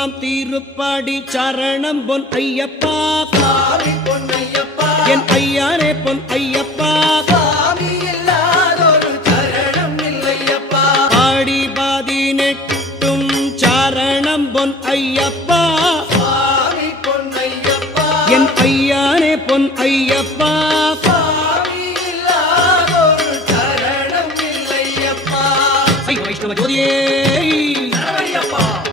சொன்னாம் திருப்படி சரணம் பொன் ஐயப்பா சாமி பொன்னையப்பா என் ஐயாரே பொன் ஐயப்பா சாமி இல்லாதொரு சரணம் இல்லையப்பா ஆடி 18 சரணம் பொன் ஐயப்பா சாமி பொன்னையப்பா என் ஐயாரே பொன் ஐயப்பா